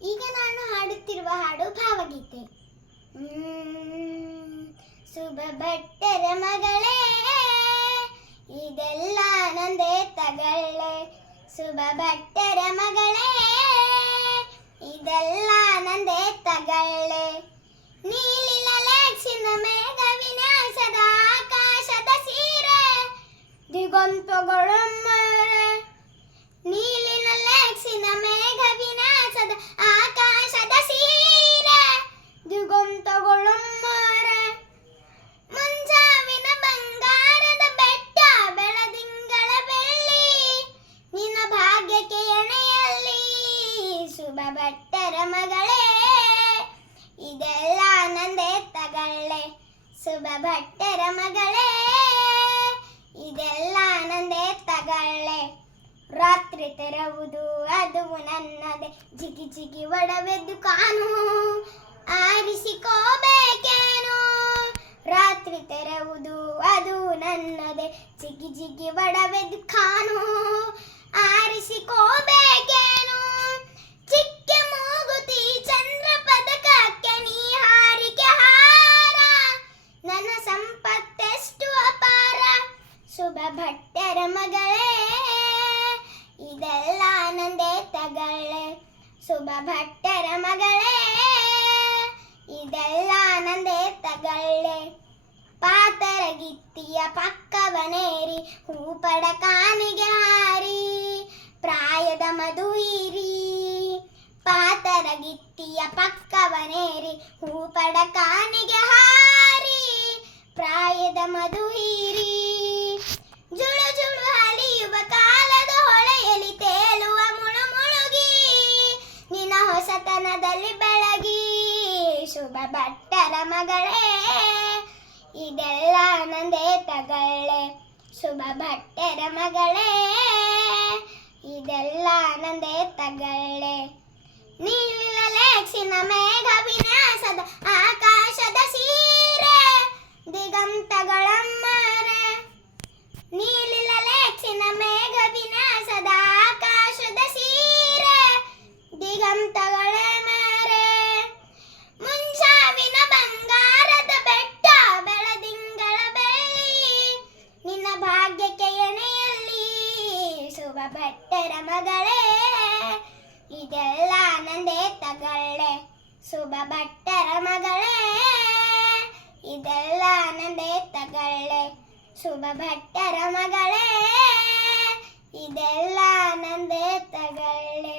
ಈಗ ನಾನು ಹಾಡುತ್ತಿರುವ ಹಾಡು ಭಾವಗೀತೆ. ಶುಭ ಭಟ್ಟರ ಮಗಳೇ, ಇದೆಲ್ಲ ನಂದೇ ತಗಳ್ಳೆ. ಶುಭ ಭಟ್ಟರ ಮಗಳೇ, ಇದೆಲ್ಲ ನಂದೇ ತಗಳ್ಳೆ. ನೀಲಿನ ಲೇಕ್ಷಿನ ಮೇಘ ವಿನ್ಯಾಸದ ಆಕಾಶದ ಸೀರೆ, ದಿಗಂತಗಳೊಮ್ಮರೆ. ನೀಲಿನ ಲೇಕ್ಷಿನ ಮೇಘ ವಿನ್ಯಾಸದ ಆಕಾಶದ ಸೀರೆ, ದಿಗಂತಗಳೊಮ್ಮರೆ. ಮುಂಜಾವಿನ ಬಂಗಾರದ ಬೆಟ್ಟ, ಬೆಳದಿಂಗಳ ಬೆಳ್ಳಿ, ನಿನ್ನ ಭಾಗ್ಯಕ್ಕೆ ಎಣೆಯಲ್ಲಿ. ಶುಭ ಭಟ್ಟರ ಮಗಳೇ, ಇದೆಲ್ಲ ನಂದೇ ತಗಳ್ಳೆ. ಶುಭ ಭಟ್ಟರ ಮಗಳೇ, ಇದೆಲ್ಲ ನಂದೇ ತಗಳ್ಳೆ. ರಾತ್ರಿ ತೆರವುದು ಅದು ನನ್ನದೇ, ಜಿಗಿ ಜಿಗಿ ಒಡವೆದ್ದು ಕಾನು, ಆರಿಸಿಕೋಬೇಕೇನು. ರಾತ್ರಿ ತೆರವುದು ಅದು ನನ್ನದೇ, ಜಿಗಿ ಜಿಗಿ ಒಡವೆದ್ದು ಕಾನು, ಆರಿಸಿಕೋಬೇಕೇನು. ಚಿಕ್ಕ ಮೂಗುತಿ ಚಂದ್ರ ಪದಕಕ್ಕೆ ನೀ ಹಾರಿಕೆ ಹಾರ, ನನ್ನ ಸಂಪತ್ತೆಷ್ಟು ಅಪಾರ. ಶುಭ ಭಟ್ಟರ ಮಗಳೇ, ಇದೆಲ್ಲ ನಂದೇ ತಗಳ್ಳೆ. ಶುಭ ಭಟ್ಟರ ಮಗಳೇ, ಇದೆಲ್ಲ ನಂದೇ ತಗಳ್ಳೆ. ಪಾತರಗಿತ್ತಿಯ ಪಕ್ಕವನೇರಿ, ಹೂಪಡ ಕಾನಿಗೆ ಹಾರಿ, ಪ್ರಾಯದ ಮಧುಹೀರಿ. ಪಾತರಗಿತ್ತಿಯ ಪಕ್ಕವನೇರಿ, ಹೂಪಡ ಕಾನಿಗೆ ಹಾರಿ, ಪ್ರಾಯದ ಮಧುಹೀರಿ. ಜುಳು ಜುಳು ಹಲಿಯುವ ಕಾಲದ ಹೊಳೆಯಲ್ಲಿ ತೇಲುವ ಮುಳುಮುಳುಗಿ, ನಿನ್ನ ಹೊಸತನದಲ್ಲಿ ಬೆಳಗಿ. ಶುಭ ಭಟ್ಟರ ಮಗಳೇ, ಇದೆಲ್ಲ ನಂದೇ ತಗಳ್ಳೆ. ಶುಭ ಭಟ್ಟರ ಮಗಳೇ, ಇದೆಲ್ಲ ನಂದೇ ತಗಳ್ಳೆ. ನೀಲಿನ ಲೇಕ್ಷಿನ ಮೇಘ ವಿನ್ಯಾಸದ ಆಕಾಶದ ಸೀರೆ, ದಿಗಂತಗಳಮ್ಮರೆ. ನೀಲಿನ ಲೇಕ್ಷಿನ ಮೇಘ ವಿನ್ಯಾಸದ ಆಕಾಶದ ಸೀರೆ, ದಿಗಂತಗಳೇ ಮೇರೆ. ಮುಂಜಾವಿನ ಬಂಗಾರದ ಬೆಟ್ಟ, ಬೆಳದಿಂಗಳ ಬೆಳ್ಳಿ, ನಿನ್ನ ಭಾಗ್ಯಕ್ಕೆ ಎಣೆಯಲ್ಲಿ. ಶುಭ ಭಟ್ಟರ ಮಗಳೇ, ಇದೆಲ್ಲ ನಂದೇ ತಗಳ್ಳೆ. ಶುಭ ಭಟ್ಟರ ಮಗಳೇ, ಇದೆಲ್ಲ ನಂದೇ ತಗಳ್ಳೆ. ಶುಭ ಭಟ್ಟರ ಮಗಳೇ, ಇದೆಲ್ಲ ನಂದೇ ತಗಳ್ಳೆ.